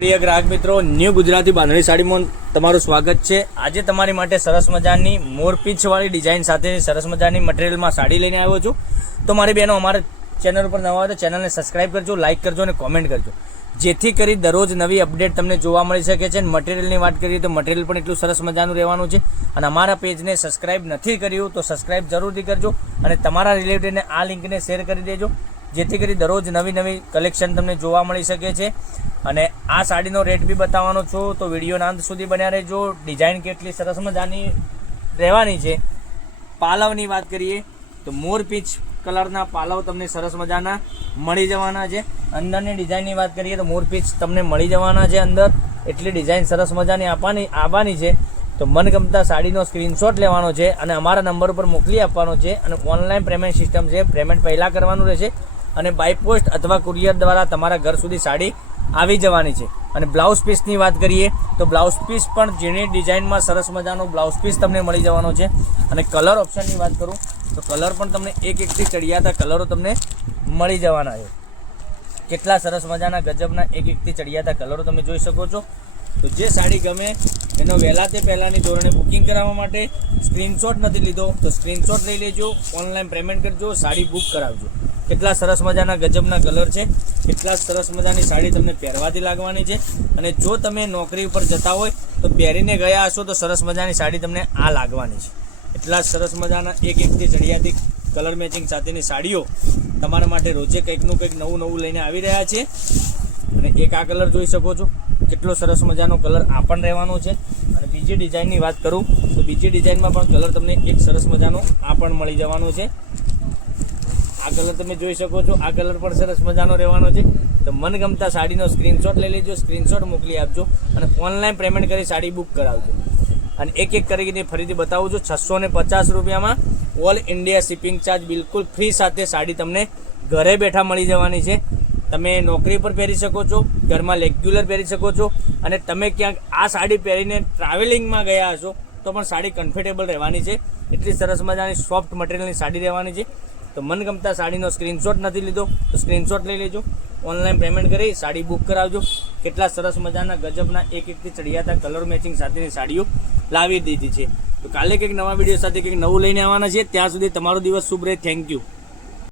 પ્રિય ગ્રાહક મિત્રો, ન્યૂ ગુજરાતી બાંધણી સાડીમાં તમારું સ્વાગત છે। આજે તમારી માટે સરસ મજાની મોરપીંછવાળી ડિઝાઇન સાથેની સરસ મજાની મટીરિયલમાં સાડી લઈને આવ્યો છું। તો મારી બહેનો, અમારા ચેનલ ઉપર નવા હોય તો ચેનલને સબસ્ક્રાઇબ કરજો, લાઇક કરજો અને કોમેન્ટ કરજો, જેથી કરી દરરોજ નવી અપડેટ તમને જોવા મળી શકે છે। મટીરિયલની વાત કરીએ તો મટીરિયલ પણ એટલું સરસ મજાનું રહેવાનું છે અને અમારા પેજને સબસ્ક્રાઇબ નથી કર્યું તો સબસ્ક્રાઇબ જરૂરથી કરજો અને તમારા રિલેટિવને આ લિંકને શેર કરી દેજો, જેથી કરી દરરોજ નવી કલેક્શન તમને જોવા મળી શકે છે। અને આ સાડીનો રેટ બી બતાવવાનો છું, તો વિડીયોના અંત સુધી બન્યા રહેજો। ડિઝાઇન કેટલી સરસ મજાની રહેવાની છે। પાલવની વાત કરીએ તો મોરપીંછ કલરના પાલવ તમને સરસ મજાના મળી જવાના છે। અંદરની ડિઝાઇનની વાત કરીએ તો મોરપીંછ તમને મળી જવાના છે અંદર, એટલી ડિઝાઇન સરસ મજાની આવવાની છે। તો મનગમતા સાડીનો સ્ક્રીનશોટ લેવાનો છે અને અમારા નંબર ઉપર મોકલી આપવાનો છે અને ઓનલાઈન પેમેન્ટ સિસ્ટમ છે, પેમેન્ટ પહેલાં કરવાનું રહેશે અને બાય પોસ્ટ અથવા કુરિયર દ્વારા તમારા ઘર સુધી સાડી આવી જવાની છે। અને બ્લાઉઝ પીસની વાત કરીએ તો બ્લાઉઝ પીસ પણ ઝીણી ડિઝાઇનમાં સરસ મજાનો બ્લાઉઝ પીસ તમને મળી જવાનો છે। અને કલર ઓપ્શનની વાત કરું તો કલર પણ તમને એકથી ચડિયાતા કલરો તમને મળી જવાના છે। કેટલા સરસ મજાના ગજબના એકથી ચડિયાતા કલરો તમે જોઈ શકો છો। તો જે સાડી ગમે એનો વહેલા તે પહેલાંની ધોરણે બુકિંગ કરાવવા માટે સ્ક્રીનશોટ નથી લીધો તો સ્ક્રીનશોટ લઈ લેજો, ઓનલાઈન પેમેન્ટ કરજો, સાડી બુક કરાવજો। કેટલા સરસ મજાના ગજબના કલર છે, કેટલા સરસ મજાની સાડી તમને પહેરવાથી લાગવાની છે। અને જો તમે નોકરી ઉપર જતા હોય તો પહેરીને ગયા હશો તો સરસ મજાની સાડી તમને આ લાગવાની છે। એટલા સરસ મજાના એકથી ચડિયાતી કલર મેચિંગ સાથેની સાડીઓ તમારા માટે રોજે કંઈકનું કંઈક નવું લઈને આવી રહ્યા છે। અને એક આ કલર જોઈ શકો છો, કેટલો સરસ મજાનો કલર આ પણ રહેવાનો છે। અને બીજી ડિઝાઇનની વાત કરું તો બીજી ડિઝાઇનમાં પણ કલર તમને એક સરસ મજાનો આ પણ મળી જવાનો છે। આ કલર તમે જોઈ શકો છો, આ કલર પણ સરસ મજાનો રહેવાનો છે। તો મનગમતા સાડીનો સ્ક્રીનશોટ લઈ લેજો, સ્ક્રીનશોટ મોકલી આપજો અને ઓનલાઈન પેમેન્ટ કરી સાડી બુક કરાવજો। અને એક કરીને ફરીથી બતાવું છું, 650 રૂપિયામાં ઓલ ઇન્ડિયા શિપિંગ ચાર્જ બિલકુલ ફ્રી સાથે સાડી તમને ઘરે બેઠા મળી જવાની છે। તમે નોકરી પર પહેરી શકો છો, ઘરમાં રેગ્યુલર પહેરી શકો છો અને તમે ક્યાંક આ સાડી પહેરીને ટ્રાવેલિંગમાં ગયા હશો તો પણ સાડી કમ્ફર્ટેબલ રહેવાની છે। એટલી સરસ મજાની સોફ્ટ મટીરિયલની સાડી રહેવાની છે। તો મનગમતા સાડીનો સ્ક્રીનશોટ નથી લીધો તો સ્ક્રીનશોટ લઈ લેજો, ઓનલાઈન પેમેન્ટ કરી સાડી બુક કરાવજો। કેટલા સરસ મજાના ગજબના એકથી ચડિયાતા કલર મેચિંગ સાથેની સાડીઓ લાવી દીધી છે। તો કાલે કંઈક નવા વિડીયો સાથે કંઈક નવું લઈને આવવાના છે। ત્યાં સુધી તમારો દિવસ શુભ રહે। Thank you.